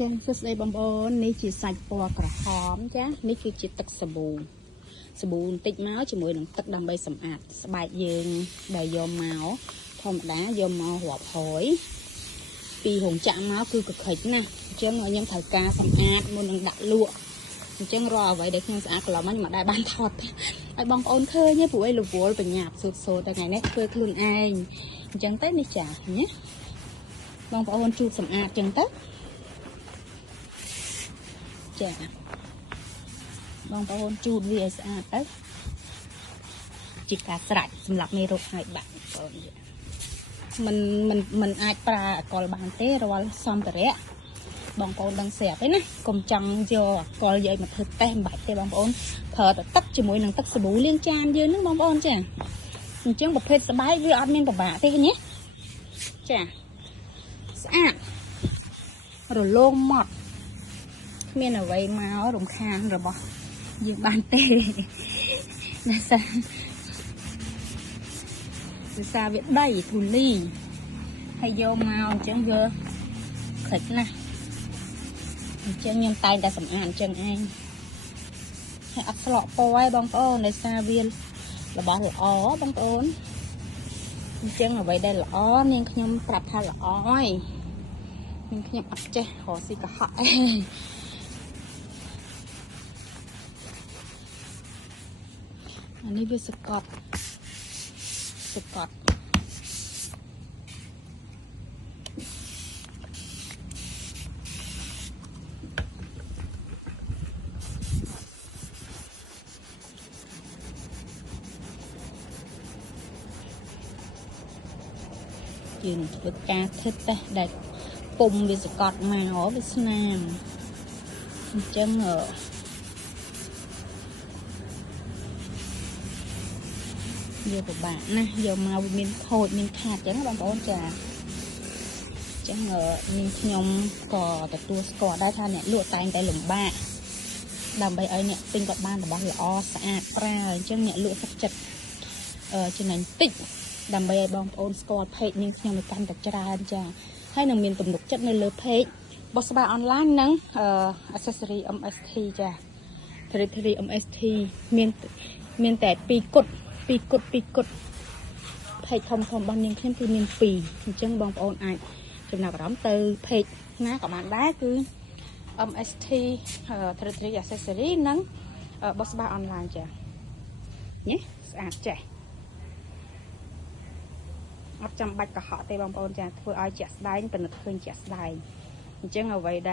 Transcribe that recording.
ចាសួស្តីបងប្អូននេះជាសាច់ពណ៌ក្រហមចានេះគឺជាទឹកសាប៊ូបន្តិចមកជាមួយនឹងទឹកដើម្បីសម្អាតស្បែកយើងដែលយកមកធម្មតាយកមករាប់រយពីរោងចក្រមកគឺកខិចណាអញ្ចឹងខ្ញុំត្រូវការសម្អាតមុននឹងដាក់លក់អញ្ចឹងរាល់អ្វីដែលខ្ញុំស្អាតកន្លងមកខ្ញុំមិនដែលបានថតឲ្យបងប្អូនឃើញទេព្រោះអីរវល់បញ្ញាប់សូត្រតែថ្ងៃនេះធ្វើខ្លួនឯងអញ្ចឹងទៅនេះចាណាបងប្អូនជូតសម្អាតអញ្ចឹងទៅចាបងប្អូនជូតវាឲ្យស្អាតទៅជាការស្រេចសម្រាប់មេរោគហើយបាក់បងប្អូនមិនអាចប្រើអកលបានទេរាល់សម្ភារៈបងប្អូនដឹងស្រាប់ទេណាកុំចង់យកអកលយកមកធ្វើតេស្តមិនបាច់ទេបងប្អូនប្រើតែទឹកជាមួយនឹងទឹកសាប៊ូលាងចានយើងហ្នឹងបងប្អូនចាអញ្ចឹងប្រភេទស្បែកវាអត់មានពិបាកទេឃើញទេចាស្អាតរលោងម៉ត់គ្មានអ្វីមករំខានរបស់យើងបានទេណាសារវាដីធូលីហើយយកមកអញ្ចឹងវាខិចណាស់អញ្ចឹងខ្ញុំតែងតែសម្អាតអញ្ចឹងឯងហើយអត់ស្លក់ពណ៌ឯងបងប្អូនដោយសារវារបស់ល្អបងប្អូនអញ្ចឹងអ្វីដែលល្អនាងខ្ញុំប្រាប់ថាល្អហើយនាងខ្ញុំអត់ចេះរកស៊ីកុហកឯងអានេះវាសកត់យើងធ្វើការថឹកតែដែលពុំវាសកត់មកវាស្នាមអញ្ចឹងវាពិបាកណាស់យកមកវាមានខូចមានខាតអញ្ចឹងបងប្អូនចាអញ្ចឹងនាងខ្ញុំក៏ទទួលស្គាល់ដែរថាអ្នកលក់តែងតែលំបាកដើម្បីឲ្យអ្នកទិញក៏បានរបស់ល្អស្អាតប្រើអញ្ចឹងអ្នកលក់ទឹកចិត្តចំណេញតិចដើម្បីឲ្យបងប្អូនស្គាល់ page នាងខ្ញុំឲ្យកាន់តែច្រើនចាហើយនឹងមានទំនុកចិត្តនៅលើ page របស់ស្បែកអនឡាញនិងaccessory MST ចា territory MST មានតែ2គត់page ធំរបស់នាងខ្ញុំគឺមាន2អញ្ចឹងបងប្អូនអាចចំណាប់អារម្មណ៍ទៅ page ណាក៏បានដែរគឺ MST territory accessory និងរបស់ស្បែកអនឡាញចានេះស្អាតចេះអត់ចាំបាច់កុហកទេបងប្អូនចាធ្វើឲ្យជាក់ស្ដែងពិនិត្យឃើញជាក់ស្ដែងអញ្ចឹងអ្វីដែល